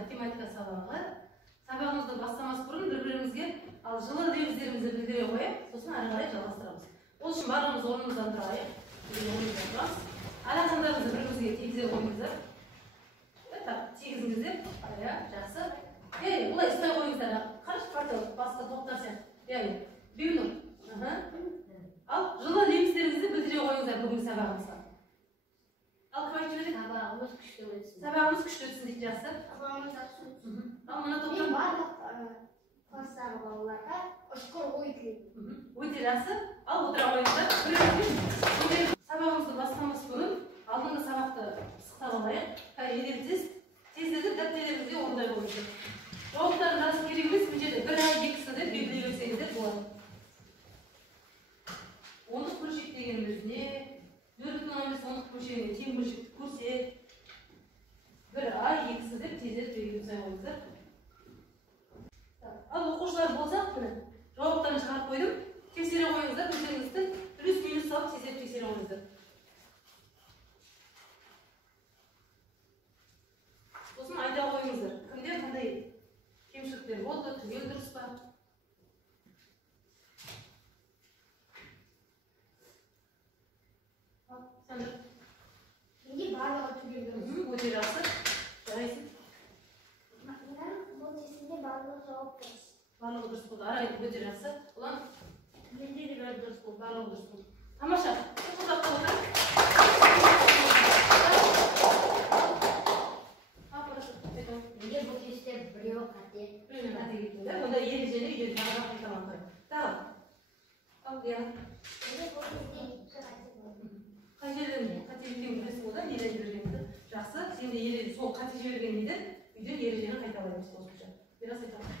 математика сабағы. Сабағымызды бастамас бұрын бір-бірімізге жылы лебіздерімізді білдіре қойып, сосын ары қарай жалғастырамыз. Ол үшін барлығымыз орнымыздан тұрайық. Арақандарыңызды бір-бірімізге тигізе қойыңыздар. Тигізіңіздер. Жақсы. Бұлай ұстай қойыңыздар. Қараш партия басқа тоқтар сияқты. Бейнұр. Ал жылы лебіздеріңізді білдіре қойыңыздар бүгінгі сабағымызға. Ал кім айтып жібереді? Сабағымыз күшті өтсін. Сабағымыз күшті өтсін дейді, жақсы. Сабағымыз жақсы өтсін. Ал мына топтан Мен барлық класстағы балаларға ұшқыр ой тілеймін. Өте жақсы. Ал отыра қойыңыздар. Сабағымызды бастамас бұрын алдыңғы сабақты пысықтап алайық. Тездетіп дәптерлеріңізге орындай қойыңыздар. Жауаптарын жазып керек емес, бұл жерде 1 ай 2-сі деп белгілей берсеңіздер болады. Ондық бөлшек дегеніміз не? 4,15 ондық бөлшегіне тең бөлшекті көрсек, 1 ай 2-сі деп тездетіп белгілей қойыңыздар. Ал оқушылар болсақ, жауаптарын шығарып қойдым. Тексере қойыңыздар, өздеріңіздің плюс-минус салып тексере қойыңыздар. Сосын айта қойыңыздар, кімде қандай кемшіліктер болды, түгел дұрыс па? Менде барлығы түгел дұрыс. Өте жақсы. Жарайсың. Бұл тестінде барлығы жауап дұрыс. Барлығы дұрыс болды. Арай, өте жақсы. Ұлан? Менде де бәрі дұрыс болды. Барлығы дұрыс болды. Тамаша. Құлдаққа отыр. Менде бұл тестте біреуі қате. Біреуі қате кетті. Онда ережені үйде тағы қайталап қой. Тағы. Ал, Диана. Менде бұл тестте 2 қате болды. Қай жерден қателіктен білесің одан неден жібергенді. Жақсы. Сен де ережені сол қате жіберген неден үйден ережені қайталаймыз қосымша. Берас айтамын.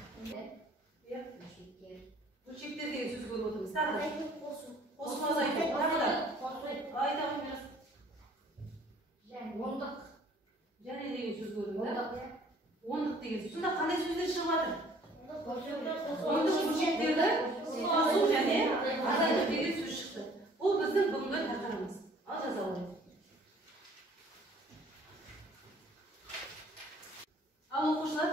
Бөлшектер деген сөз көріп отырмыз. Тағы да. Қосу азайту. Тағы да. Айтамын Берас. Ондық. Және деген сөз көрдім да? Ондық деген сөз. Сонда қандай сөздер шығып жатыр? Ондық бөлшектерді қосу және азайту деген сөз шықты. Бұл біздің бүгінгі тақырыбымыз. Ал жаза қойыңыз. Ал оқушылар,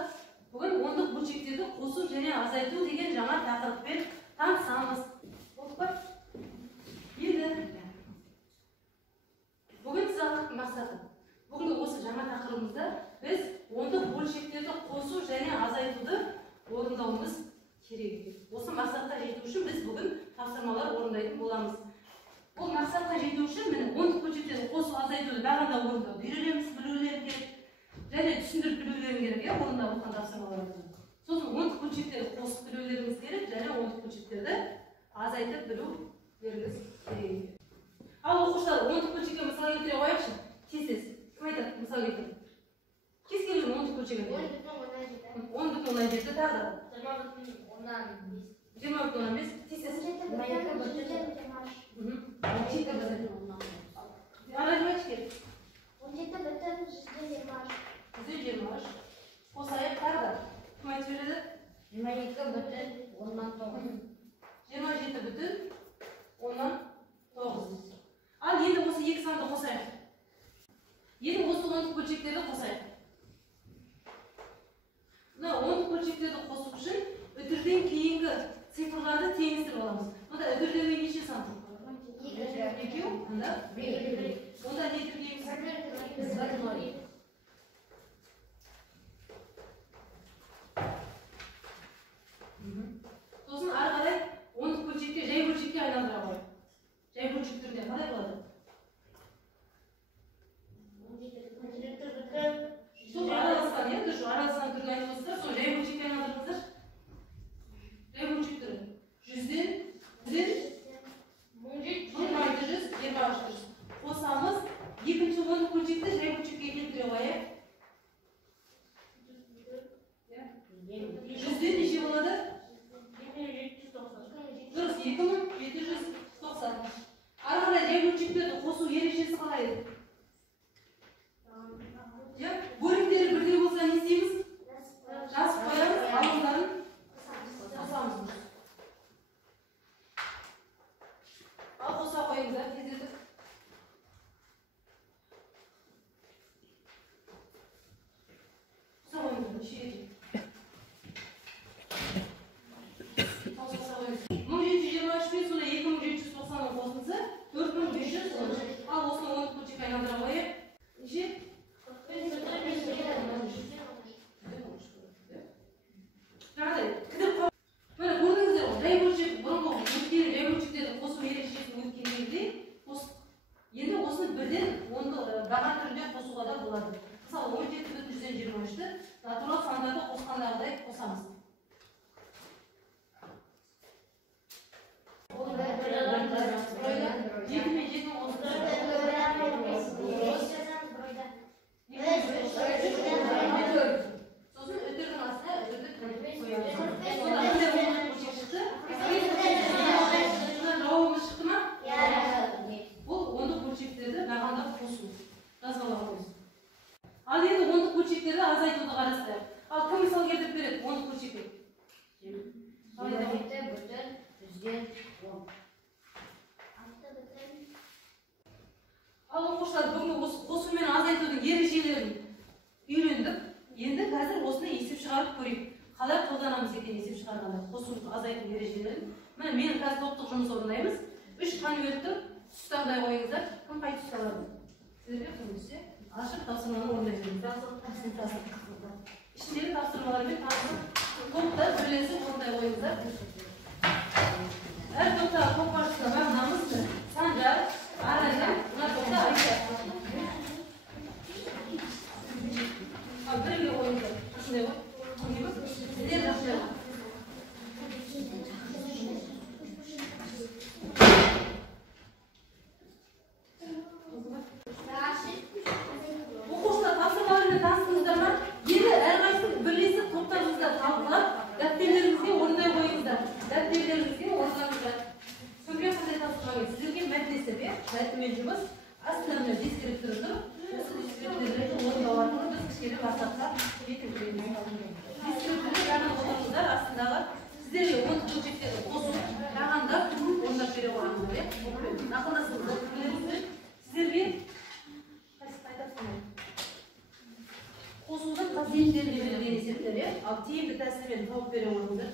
бүгін ондық бөлшектерді қосу және азайту деген жаңа тақырыппен танысамыз. Болды ба? Енді бүгін сабақтың мақсаты. Бүгінгі осы жаңа тақырыбымызда біз ондық бөлшектерді қосу және азайтуды орындауымыз керек. Осы мақсатқа жету үшін біз бүгін тапсырмалар орындайтын боламыз. Бұл мақсатқа жету үшін ондық бөлшектерді қосу азайтуды бағанда орындауды үйренеміз, білулерің керек. Және түсіндіріп білулерің керек, орындап отырған тапсырмаларымызды. Сосын ондық бөлшектерді қосып білулеріңіз керек, және ондық бөлшектерді азайтып білулеріңіз керек. Ал оқушылар, ондық бөлшекке мысал келтіре қояйықшы. Тез. Кім айтады? Мысал келтіріп. Кез келген ондық бөлшегі. 10,17. Тағы да. 20,15. 20,15. Тез. 17,120. Қосайық тағы да. Кім айтып жібереді? 27,9. Ал енді осы екі санды қосайық. Енді осы ондық бөлшектерді қосайық. Мына ондық бөлшектерді қосу үшін үтірден кейінгі цифрларды теңестіріп аламыз. Онда үтірдегі неше сан? 2. Онда не тіркейміз? Сосын ары қарай ондық бөлшекке жай бөлшекке айналдыра қойып. Жай бөлшек түрінде қалай болады? Сол араласқан, дұрыс, араласқан түрін айтып отырсыздар, сол жай бөлшекке айналдырыңыздар. Жай бөлшек түрі. 100-ден 20-ға 100, 20-ға 100. Қосамыз, екінші ондық бөлшекті жай бөлшекке келтіреміз. нешеге жетті? 1723 пен сонда 2790 қосылса 4510. Ал осыны 10 бөлшекке айналдыра қояйық. Неше? Жаңағыдай кідіріп қап. Міне көрдіңіздер ғой, жай бөлшек бұрынғы өткен жай бөлшектерді қосу ерекшесін өткенде енді осыны бірден баған түрінде қосуға да болады. Мысалы 17,123-ті натурал сандарды қосқандағыдай қосамыз. Сосын өтірдің астына өтірді қоямыз. Сонда біздер оны бөлшек шықты. Жауабымыз шықты ма? Бұл ондық бөлшектерді бағанда қосу. Жазбалап қойсын. Ал енді ондық бөлшектерді азайтуды қарастырайық. Ал кім мысал келтіріп береді ондық бөлшекке? Ал оқушылар бүгінгі қосу мен азайтудың ережелерін үйрендік. Енді қазір осыны есеп шығарып көрейік. Қалай қолданамыз екен есеп шығарғанда қосу азайту ережелерін. Міне мен қазір топтық жұмыс орындаймыз. 3 конвертті тұстағыдай қойыңыздар. Кім қай тұста алады? Сіздерге көместе ашып тапсырманы орындай беріңіздер. Ішіндегі тапсырмалармен танысып, топта бірлесіп орындай қойыңыздар. Әр топтағы топ басшысына мағынамыз Санжар, Арайдан, мына топта Айша. Ал бірге қойыңыздар. Осындай ғой. Сіздер жақсы. Оқушылар тапсырмалармен таныстыңыздар ма? Енді әрқайсысын бірлесіп топтарыңызда талқылап, дәптерлеріңізге орындай қойыңыздар. Дәптерлеріңізге орындаңыздар. Көпке қандай тапсырма? Сіздерге мәтінесіп, мәтінмен жұмыс, астында дискрипторы тұр. Осы дискрипторды орындау арқылы біз кішкене бастапқа жеткіземіз. Дискрипторды жаңа отырыңыздар астындағы сіздерге 10 бөлшектерді қосып, жаңандап орындап бере қойыңыздар. Ақылдасыңыздар. Сіздерге қосудың қасиеттерін берілген есептер, ал тиімді тәсілмен тауып бере қойыңыздар.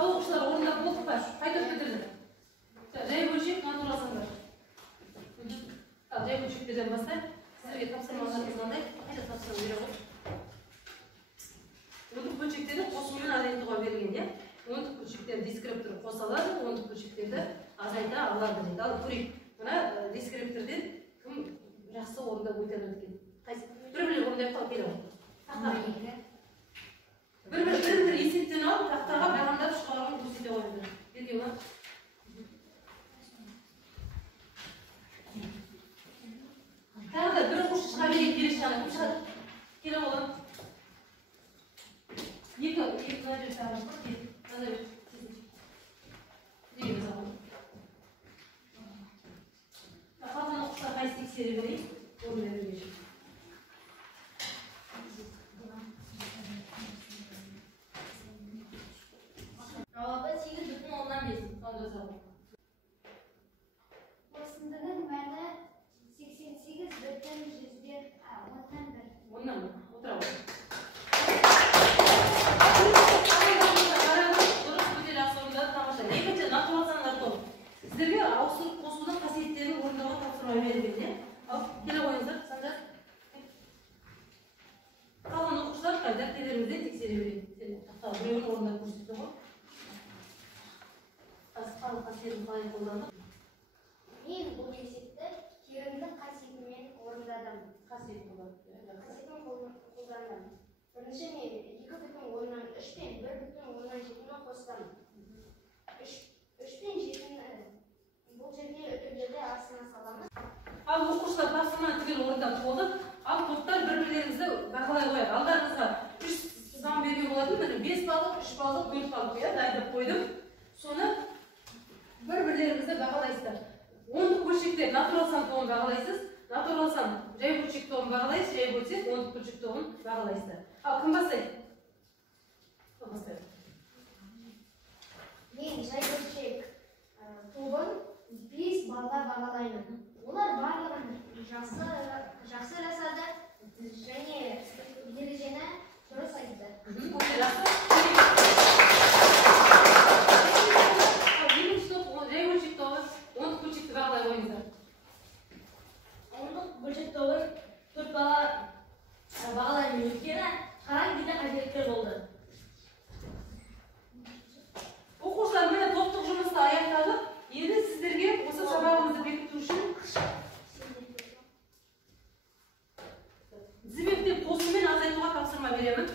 Оқушылар орындап болдық па? Қайтып бітірді. Жай бөлшек натурал сандар. Ал жай бөлшектерден бастайық. Сіздерге тапсырмаларыңыз қандай? Қайда тапсырма бере ғой? Ондық бөлшектерді қосумен азайтуға берілген, ондық бөлшектер дискрипторы қосалады, ондық бөлшектерді азайта алады дейді. Ал көрейік. Мына дискрипторден кім жақсы орындап өтеді екен? Қайсы? Бір-бір орындап қалып келе ғой. Бір-бір есептен алып, тақтаға бағамдап шығарғанын көрсете қойыңыздар. Берген ма? Тағы да бір оқушы шыға берейік келесі жағына. Кім шығады? Келе қолам. Екі назар сағын. Назар дейміз ағын. Қалған оқушылар қайсы тексере берейік? Орын берілген. Жауабы 8,5. Осындығын мәні 88,100. Ondan mı? Otur abi. Sizlerге ауыстырып қосудың қасиеттерін орындауға тапсырма берілген. Ал келе қойыңыздар, Санжар. Қалған оқушылар дәптеріңізден тексере берейік. Тақтағы біреуін орындап көрсетті ғой. Қалық қасиетін қалай қолдандық? Мен бұл есепті керімдік қасиетімен орындадым. Қасиет қолдандық. Қасиетін қолдандым. Бірінші мен 2,3 пен 1,7 қостым. 3 пен 7-ні бұл жерде өтірдерді астына саламыз. Ал оқушылар тапсырманы түгел орындап болды. Ал топтар бір-бірлеріңізді бағалай қояды. Алдарыңызға 3 сан берген болатын, 5 балл 3 балдық бөліп алып дайындап қойдым. Соны бір-бірлеріңізді бағалайсыздар. Ондық бөлшектер натурал сан тоғын бағалайсыз. Натурал сан жай бөлшек тоғын бағалайсыз, жай бөлшек ондық бөлшек тоғын бағалайсыздар. Ал кім бастайды? Кім бастайды? Мен жай бөлшек тобын 5 балға бағалаймын. Олар барлығын жақсы жасады және ережені дұрыс айтты. Жай бөлшек тобы, ондық бөлшекті бағалай қойыңыздар. Ондық бөлшек тобын 4 бала бағалаймын. Өйткені қараң кейде қателіктер болды. Оқушылар міне топтық жұмысты аяқтадық. Енді сіздерге осы сабағымызды бекіту үшін тізбектеп қосумен азайтуға тапсырма беремін.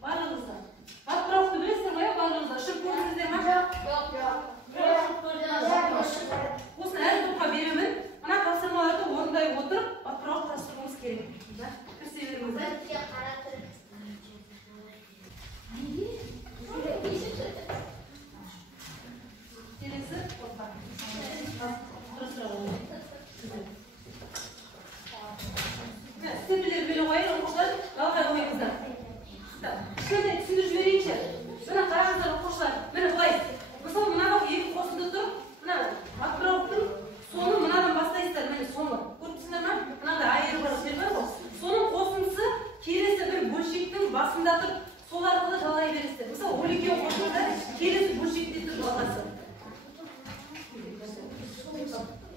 Барлығыңызға. Атпырауқты білесіздер ме? Барлығыңызға. Шып көрдіңіздер ме? Осыны әр топқа беремін. Мына тапсырмаларды орындай отырып, атпырауды тапсыруымыз керек. Кірсе беріңіздер. Келесі топқа. Степелер белі қойын, оқушылар далға қойыңыздар. Кішкентай түсіндіріп жіберейінші. Мына қараңыздар оқушылар. Міне былай. Мысалы мынаға екі қосынды тұрып, мына атпырауықтың соны мынадан бастайсыздар. Міне соны. Көріпсіңдер ме? Мынада айыры бар жер бар ғой. Соның қосындысы келесі бір бөлшектің басында тұрып, сол арқылы жалғай бересіздер. Мысалы 12 қосында келесі бөлшекте тұр жалғасы.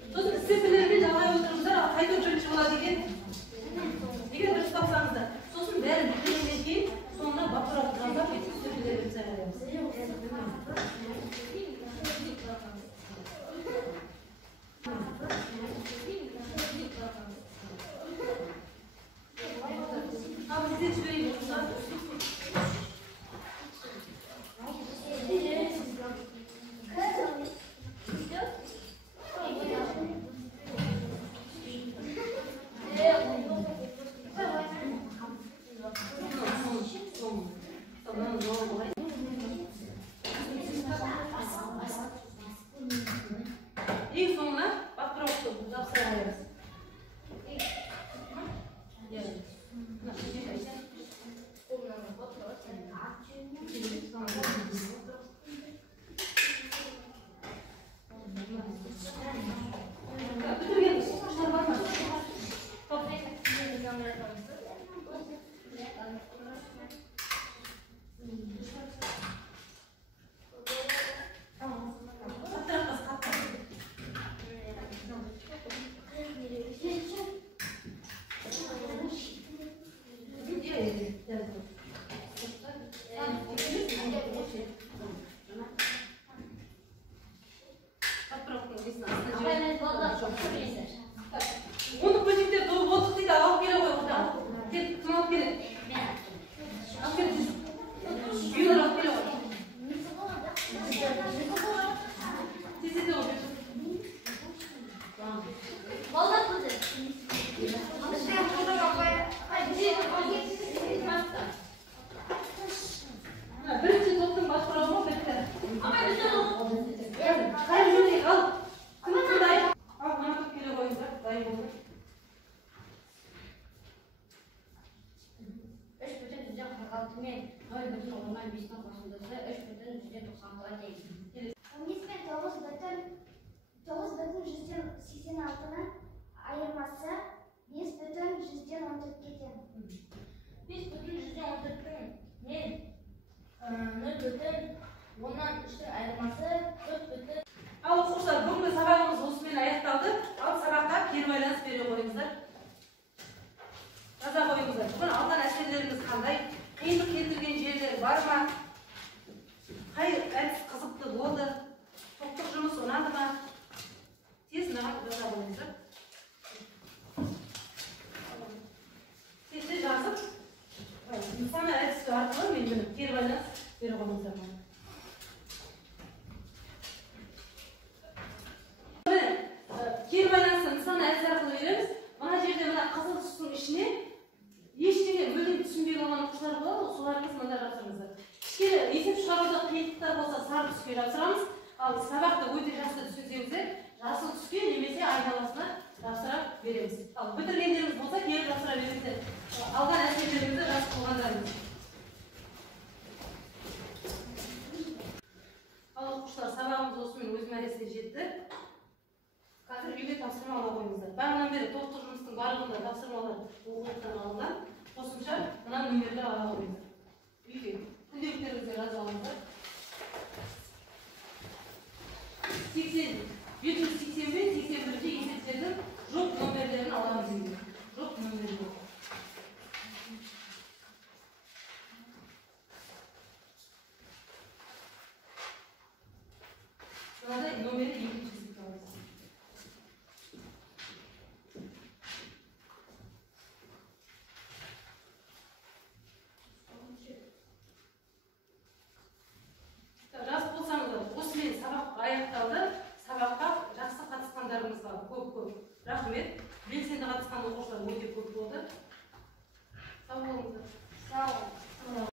Сосын степелермен жалғай отырыңыздар, ал қайтып бірінші болады екен. Егер дұрыс тапсаңыздар. Сосын бәрін біткеннен кейін соңына бақырауды жалғап етіп степелермен сайлаймыз. Ал бізден жіберейін оқушылар. Ең соңына бақырауды тапсырамыз. Ондық бөлшектер ондық дейді, алып келе қой одан. Кім алып келеді? Алып келеді. Үйелер алып келе қой. Тезете ғой. Балдар көзі. Бірінші топтың бақырауы бітті. Амай бізде ол. Қай жөнек ал. Кім дайын? Ал мына топ келе қойыңыздар. Дайын болды. 3,46 мен 0,15 қосындысы 3,196-ға тең. 15 мен 9,86-ның айырмасы 5,14-ге тең. 5,114 мен 0,10-ның айырмасы 4,. Ал оқушылар, бүгінгі сабағымыз осымен аяқталды. Ал сабаққа кері байланыс бере қойыңыздар. Жаза қойыңыздар. Бүгін алған әсерлеріңіз қандай? Қиындық келтірген жерлер бар ма? Қай әдіс қызықты болды? Топтық жұмыс ұнады ма? Тез маған жаза қойыңыздар. Тезде жазып, нысана әдісі арқылы мен кері байланыс бере қойыңыздар. Кері байланысты нысана әдісі арқылы береміз. Мына жерде мына қызыл түстің ішіне ештеңе мүлдем түсінбей қалған оқушылар болады, солар қыз мында жатырыңыздар. Кішкене сары түске жапсырамыз. Ал сабақты өте жақсы түсінсеңіздер, жасыл түске немесе айналасына жапсыра береміз. Ал бітіргендеріңіз болса, келіп жапсыра беріңіздер. Алған әсерлеріңізді жазып қойғандарыңыз. Ал оқушылар, сабағымыз осымен өз мәресіне жетті. Қазір үйге тапсырма ала қойыңыздар. Бағанан бері топтық жұмыстың барлығында тапсырмалар оқулықтан алынған. Қосымша мына нөмірлер ала қойыңыздар. Үйге күнделіктеріңізге жазып алыңыздар. 785-81-ші есептердің жоқ нөмірлерін аламыз үйге. Жоқ нөмірлері. Мынада нөмірі 2-ші есепте аламыз. Жас болсаңыздар, осымен сабақ аяқталды. Сабаққа жақсы қатысқандарыңызға көп-көп рахмет. Белсенді қатысқан оқушылар өте көп болды. Сау болыңыздар. Сау.